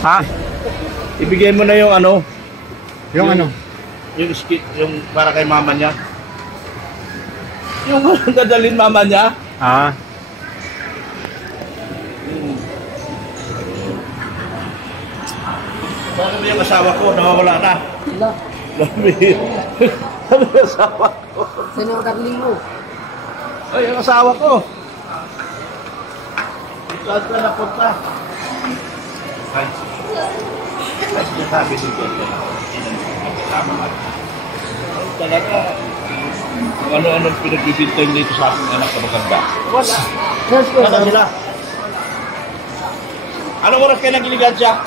Ha? Ibigay mo na yung ano? Yung ano? Yung skit, yung para kay mama niya. Yung dadalhin mama niya. Ah. Bakit yung asawa ko nawawala na? Wala. Sabi yung asawa ko. Saan yung darling mo? Ay, yung asawa ko. Saan ka napunta? Ay. Ay, sinasabi dito. Talaga. Ano-ano pinagbibintay dito sa aking anak na maganda? Wala. Wala sila. Anong oras kayo nagiligan siya?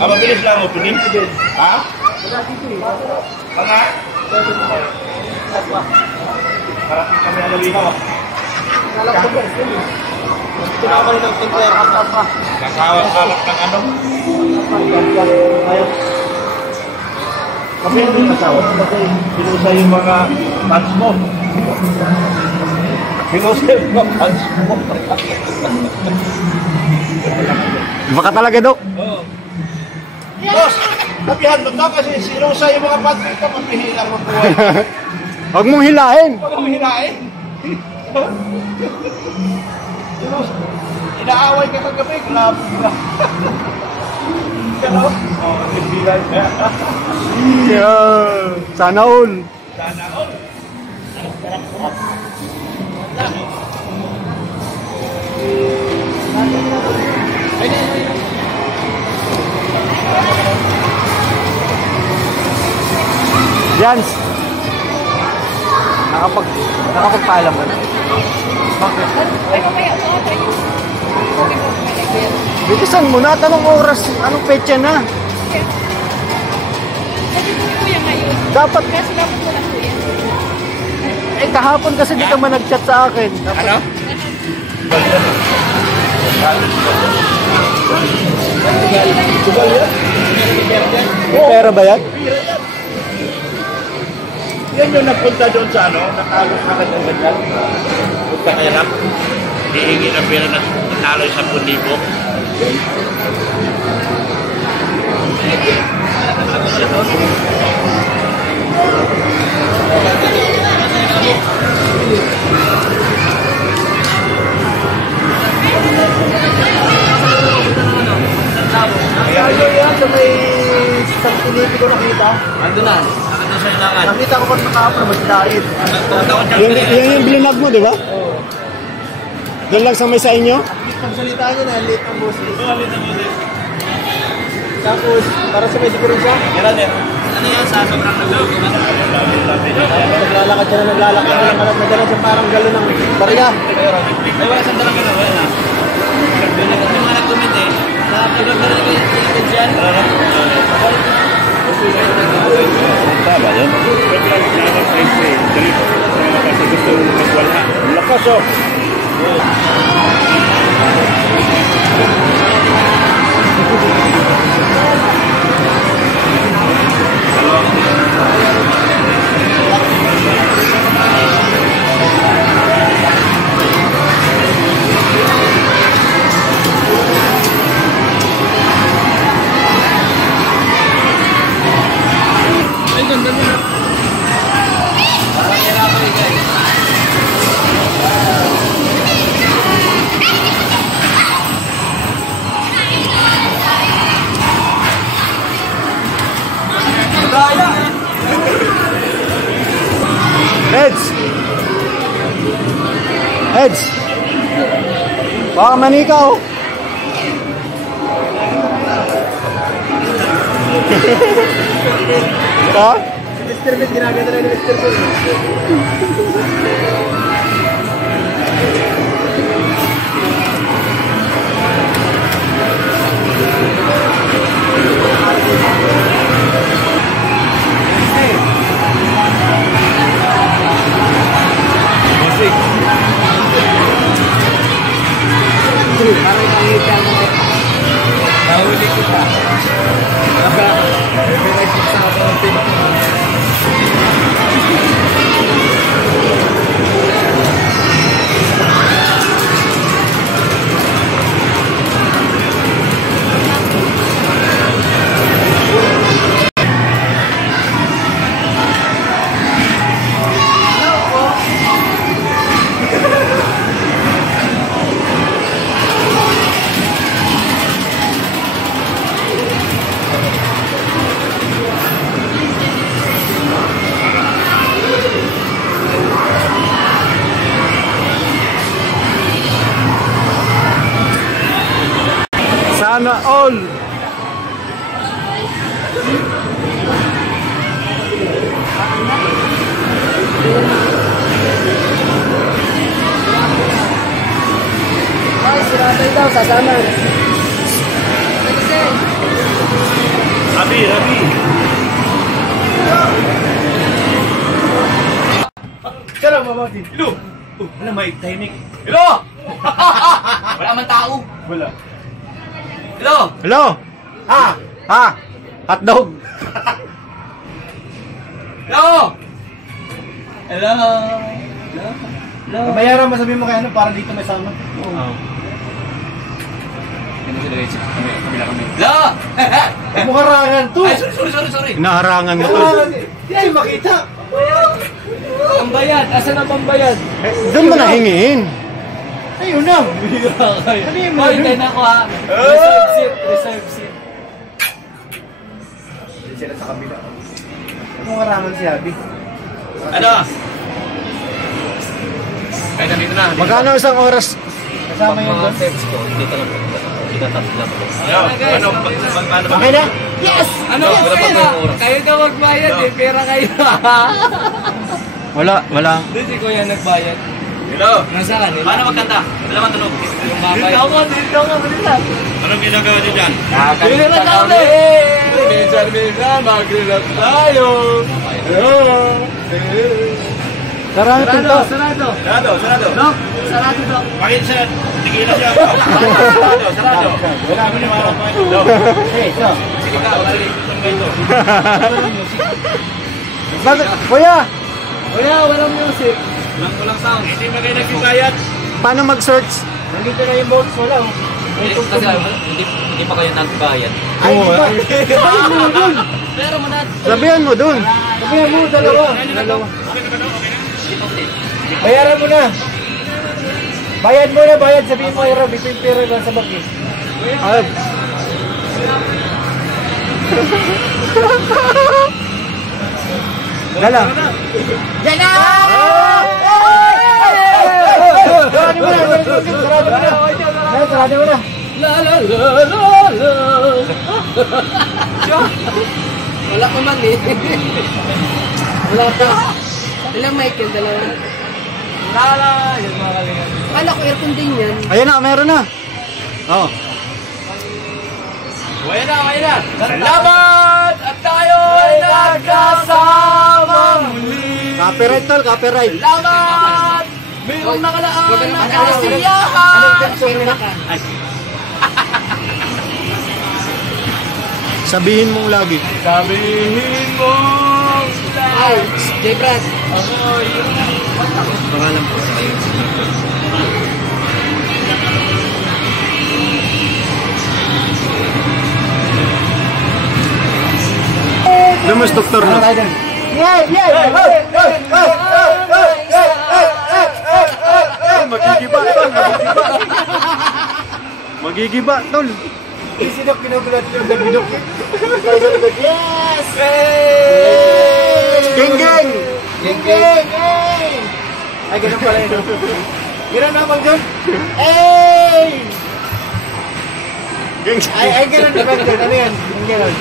Ah, mabilis lang mo, pinin? Ha? Mga? Parating kami ang lalihaw. Tinakawin ng tinker. Kakawat-kawat ng ano? Kasi yung asawa, kasi pinusa yung mga fans mo. Pinusa yung mga fans mo. Iba ka talaga, Dok. Oo. Boss, sabihan mo to kasi sinusa yung mga fans mo. Pagpihila mo buhay. Huwag mong hilahin. Huwag mong hinain. Inaaway ka kagabi, grabe ka. Ano? Oo, nagbilan ka. Yeah. Sana all. Sana all. Jans. Nakapagpaalam ka na? Bakit? Bilisan mo na, tanong oras, anong petsa na? Dapat. Kasi dapat wala po yan. Eh kahapon kasi di ka man nag-chat sa akin. Ano? May pera ba yan? Yan yung napunta doon sa ano, nakalo sa ganyan. Punta kaya lang, hihingi ng pera na natalo yung 10,000. Kaya yan, sa may isang pinipin ko nakita. Ando na, nakita sa ilangan. Nakita ko kung nakapon, magdait. Yung blinag mo, di ba? Oo. Doon lang sa may sa inyo? Pagsalita niya na, late ang boss. Tapos, para sa may diferensya. Yan din. Ano yan sa sobrang nagluto? Naglalakad siya na naglalakad na lang na gano'n siya parang galo ng barya. Ay, wala saan talaga na, wala na. Yung mga nag-comment eh, nag-vlog na rin kayo dyan. Tama yan. Lakas oh. Heads! Heads! Baka manika oh! Ha? Mr. Beat, ginaganda na ni Mr. Beat. Parang pangit yan mo. Nahuli kita. May sa akin. Sana all. Ay, sinatay daw, sasama. Rabi, Rabi. Kala mamati. Hello. Wala may tahimik. Hello! Wala man tao. Wala. Hello! Hello? Ha? Ha? Hotdog? Hello! Hello! Hello? Hello? Bayaran mo, sabihin mo kay ano, para dito may sama. Hello! Huwag mo harangan to. Ay, sorry. Hinaharangan mo to. Hindi ay makita. Ang bayad. Asan ang pambayad? Doon mo nahingiin. Ayun na. Ano yung mga doon? Ako ha. Reserve seat. Sila sa kabila. Huwag mo harangan si Abby. Ano? Kaya nandito na. Magkano isang oras? Kasama yun doon? Dito lang. Dito lang. Ano? Paano? Okay na? Yes! Ano? Kayo daw magbayad eh. Pera kayo. Wala. Doon si Kuya nagbayad. Hello. Nasa kanila. Paano magkanta? Wala man tunog. Yung babayad. Dito ako. Anong ginagawa niyo dyan? Relax kami! Minsan, mag-relax tayo! Sarado to. Sarado! Sarado. Dok, sarado dok! Bakit siya? Tigilan siya. Sarado. Wala mo ni Mara. Hey, so. Sige ka. Ito. Bakit? Kuya, Walang music! Walang sound. Hindi ba kayo nagsibayad? paano mag-search? Nandito na yung box, wala oh. Hindi pa kayo nagbayad. Ay, diba? Pero mo na! Sabihan mo dun. Sabihan mo, dalawa! Bayaran mo na! Bayad mo na, bayad! Sabihin mo, Rob, ito yung pera lang sa bag eh. Ay. Dala. Yan na! Sarado mo na! Sarado mo na! Wala pa man eh. Wala pa. Ilang Michael, dalawa? Wala. Yan mga kalingan. Kala ko aircon din yan. Ayan na, meron na. Oh. Ayan na. Salamat! At tayo'y nagkasama muli. Copyright tol, copyright. Salamat! Mayroong nakalaan na kasiyahan! Anong pera ka? Sabihin mong lagi. Sabihin mo! Ay, J. Brad. Ako'y... Pangalan po sa kayo. Lumus doktor no. Magigiba tol, magigiba tol. Sinok kinugulat yung dabidok. Yes! Geng geng. Geng! Ay, ganun pala yun. Ganun naman dyan. Hey! Geng. Ay, ganun naman dyan. Ano yan? Yung ganun.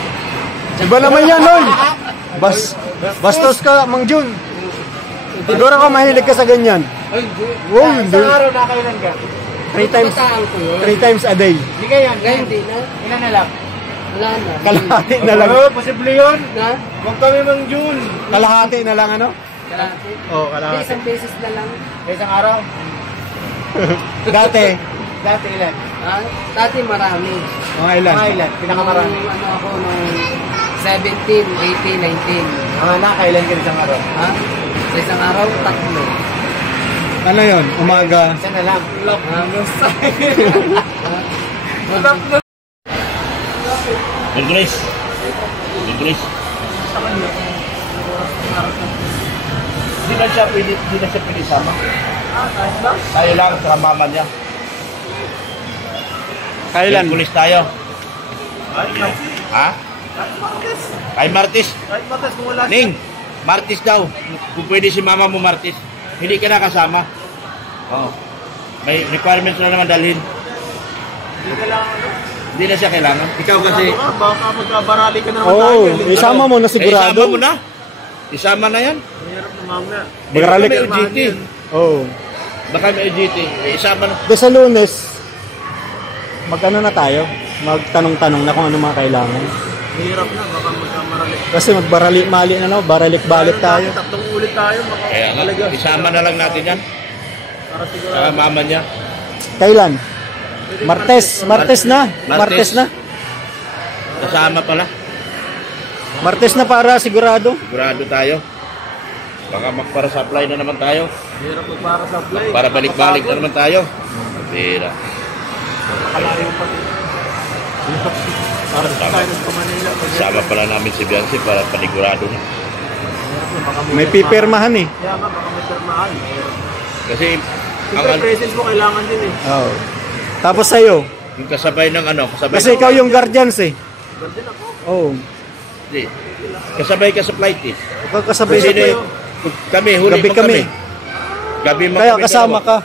Iba naman yan, Lol. Bastos ka, Mang Jun. Siguro ka mahilig ka sa ganyan. Ay, Wow, hindi. Sa araw nakailan ka? 3 times a day. Hindi ka yan. Ngayon, hindi na. Ilan na lang? Wala na. Kalahati na lang. Oo, posible yun. Na? Huwag kami Mang Jun. Kalahati na lang ano? Kalahati. Oo, Hindi, kalahati. isang beses na lang. Isang araw? Dati, Dati ilan? Ha? Dati marami. mga ilan? Mga ilan? Pinakamarami. Ano ako nung 17, 18, 19. Mga nakailan ka isang araw? Ha? Sa isang araw, 3. Ano yun? Umaga. Isa na lang. Lock na Grace. Grace. Hindi na siya pwede sama. Tayo lang sa mama niya. Kailan? Pulis tayo. Ha? Ay Martis. Ning, Martis daw. Kung pwede si mama mo Martis. Hindi ka na kasama. Oo. May requirements na naman dalhin. Hindi ka lang Hindi na siya kailangan. Ikaw kasi... Baka magkabarali ka na naman Oo, tayo. isama mo na sigurado. Isama mo na. Isama na yan. Mahirap na mamaya. Magralik. May GT. Oo. Baka may GT. Isama na. Doon sa Lunes, mag-ano na tayo? Magtanong-tanong na kung ano mga kailangan. Mahirap na, baka magkamarali. Kasi magbarali-mali na, no? Baralik-balik tayo. Tatlong ulit tayo. Kaya nga, isama na lang natin yan. Para siguro. Saka mama niya. Kailan? Martes na. Martes na. Kasama pala. Martes na para sigurado. Sigurado tayo. Baka magpara-supply na naman tayo. Mahirap magpara sa play. Para balik-balik na naman tayo. Pera. Nakalayo pa. Para sa tayo sa Manila. Sama pala namin si Bianci para panigurado na. May pipirmahan eh. Kaya nga, baka may permahan. Kasi Siyempre, presence mo kailangan din eh. Oo. Tapos sa'yo. yung kasabay ng ano, kasabay Kasi ikaw yung guardians eh. Guardian ako. Oo. Hindi. Kasabay ka sa flight eh. Ikaw kasabay sa Kasi kami, huli Gabi mo kami. kami. Gabi mo Kaya kami kasama dalawa. ka.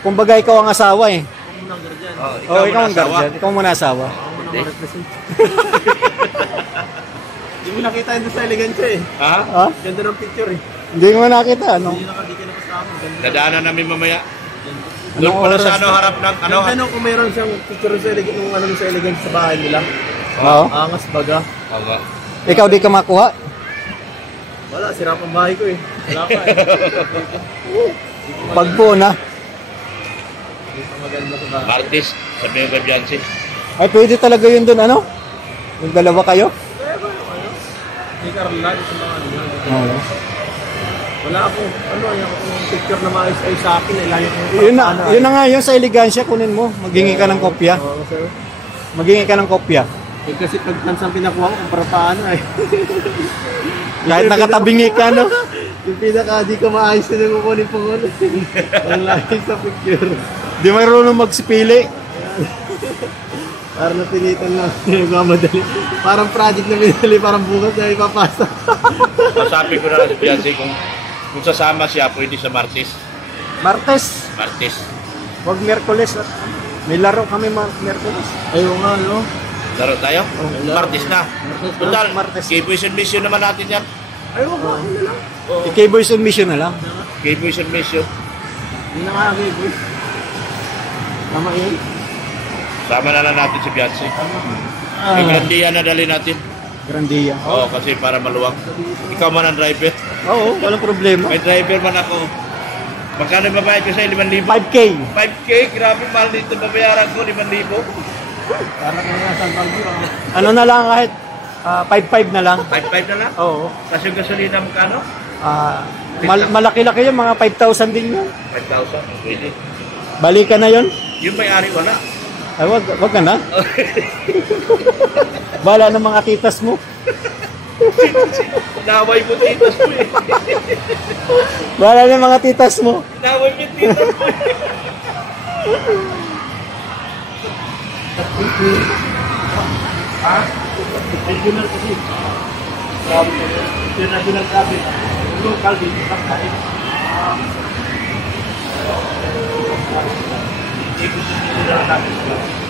Kumbaga ikaw ang asawa eh. Ako muna guardian. Oh, Oo, ikaw muna ang asawa. guardian. Ikaw muna asawa. Ako muna Hindi. ma-represent. Hindi mo nakita yun doon sa elegansya eh. Ha? Ha? Ganda ng picture eh. Hindi mo nakita, ano? Hindi ka na kasama. Ganda. Nadaanan namin mamaya. Anong Doon pala oras? sa ano, harap ng ano. Ganda nung kung mayroon siyang picture sa elegansya, nung ano sa elegansya sa bahay nila. Oo. Angas baga. Tama. Ikaw di ka makuha? Wala, sira pang bahay ko eh. Wala pa eh. Pagpo na. Hindi pa maganda sa bahay. Martis, sabi yung Gabiansi. Ay, pwede talaga yun dun, ano? Yung dalawa kayo? Kaya ba yung ano? Hindi ka rin lagi sa mga ano. Oo. Wala akong, ano, yung picture na maayos-ayos sa akin. Eh, lagi kong Yun na nga, yun sa elegansya, kunin mo. Maghingi ka ng kopya. Oo, sir. Maghingi ka ng kopya. Eh, kasi pag tansang pinakuha ko, kung para paano eh. Kahit nakatabingi ka, no? Yung pinaka, di ko maayos na yung kukunin po ko. Ang lagi sa picture. Di marunong magsipili. Parang napilitan na. Nagmamadali. Parang project na pinali, parang bukas na ipapasa. Masabi ko na lang si Biansi kung sasama siya, pwede sa Martis. Martes. Martis. Huwag Miyerkules. May laro kami Miyerkules. Ayaw nga, no? Laro tayo? Martis na. Total, Martes. K-Boys and Mission naman natin yan. Ayaw nga, ano lang. K-Boys on mission na lang. K-Boys and Mission. Hindi na nga, boy. Tama yun. Sama na lang natin si Biansi. Yung Grandia na dali natin. Grandia. Oo, kasi para maluwag. Ikaw man ang driver. Oo, walang problema. May driver man ako. Magkano babayad ko sa'yo? 5,000? 5K. 5K? Grabe, mahal dito babayaran ko. 5,000. Parang nga sa Calvio. Ano na lang kahit 5-5 na lang. 5,500 na lang? Oo. Tapos yung gasolina magkano? Malaki-laki yun, mga 5,000 din yun. 5,000. Pwede. Balikan na yun. Yung may-ari wala. Ay, wag ka na. Bala ng mga titas mo. Naway mo titas mo eh. Bala ng mga titas mo. Naway mo titas mo eh. Ha? Regional kasi. International kasi. Local din. Ikot na natin.